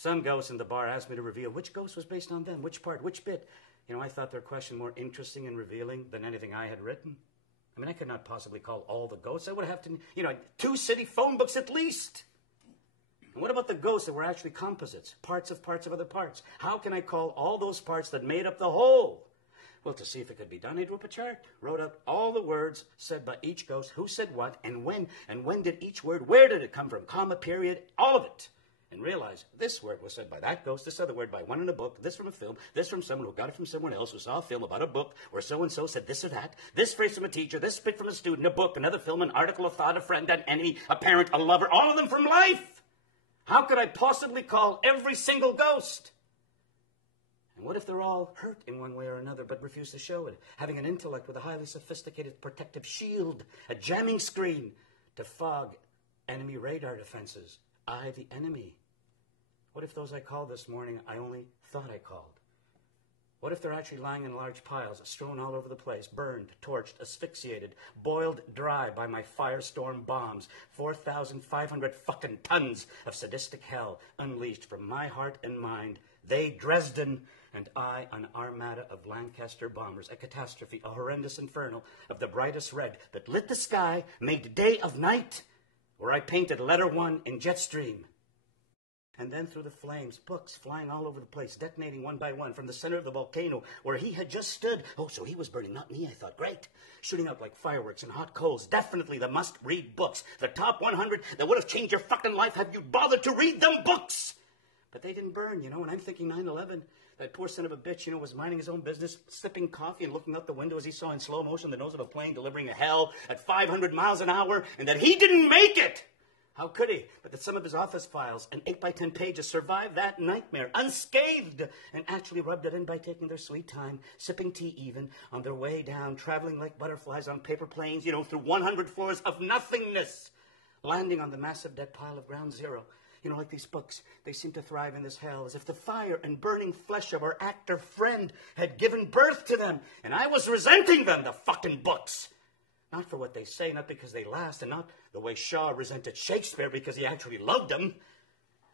Some ghosts in the bar asked me to reveal which ghost was based on them, which part, which bit. You know, I thought their question more interesting and revealing than anything I had written. I mean, I could not possibly call all the ghosts. I would have to, 2 city phone books at least. And what about the ghosts that were actually composites, parts of other parts? How can I call all those parts that made up the whole? Well, to see if it could be done, I drew up a chart, wrote out all the words said by each ghost, who said what, and when did each word, where did it come from, comma, period, all of it. And realized this word was said by that ghost, this other word by one in a book, this from a film, this from someone who got it from someone else who saw a film about a book where so-and-so said this or that, this phrase from a teacher, this bit from a student, a book, another film, an article, a thought, a friend, an enemy, a parent, a lover, all of them from life. How could I possibly call every single ghost? And what if they're all hurt in one way or another but refuse to show it, having an intellect with a highly sophisticated protective shield, a jamming screen to fog enemy radar defenses? I, the enemy. What if those I called this morning I only thought I called? What if they're actually lying in large piles, strewn all over the place, burned, torched, asphyxiated, boiled dry by my firestorm bombs, 4,500 fucking tons of sadistic hell unleashed from my heart and mind? They, Dresden, and I, an armada of Lancaster bombers, a catastrophe, a horrendous inferno of the brightest red that lit the sky, made day of night, where I painted letter 1 in jet stream. And then through the flames, books flying all over the place, detonating one by one from the center of the volcano where he had just stood. Oh, so he was burning, not me, I thought. Great. Shooting up like fireworks and hot coals. Definitely the must-read books. The top 100 that would have changed your fucking life had you bothered to read them books. But they didn't burn, and I'm thinking 9/11. That poor son of a bitch, was minding his own business, sipping coffee and looking out the window as he saw in slow motion the nose of a plane delivering hell at 500 miles an hour, and that he didn't make it. How could he? But that some of his office files and 8 by 10 pages survived that nightmare unscathed and actually rubbed it in by taking their sweet time, sipping tea even, on their way down, traveling like butterflies on paper planes, through 100 floors of nothingness, landing on the massive dead pile of ground zero. Like these books, they seem to thrive in this hell, as if the fire and burning flesh of our actor friend had given birth to them, and I was resenting them, the fucking books. Not for what they say, not because they last, and not the way Shaw resented Shakespeare because he actually loved him,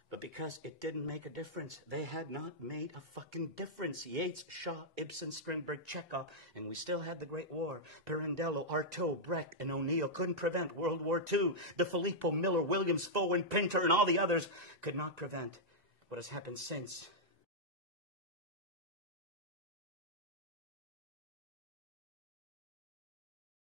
but because it didn't make a difference. They had not made a fucking difference. Yeats, Shaw, Ibsen, Strindberg, Chekhov, and we still had the Great War. Pirandello, Artaud, Brecht, and O'Neill couldn't prevent World War II. De Filippo, Miller, Williams, Foe, and Pinter, and all the others could not prevent what has happened since.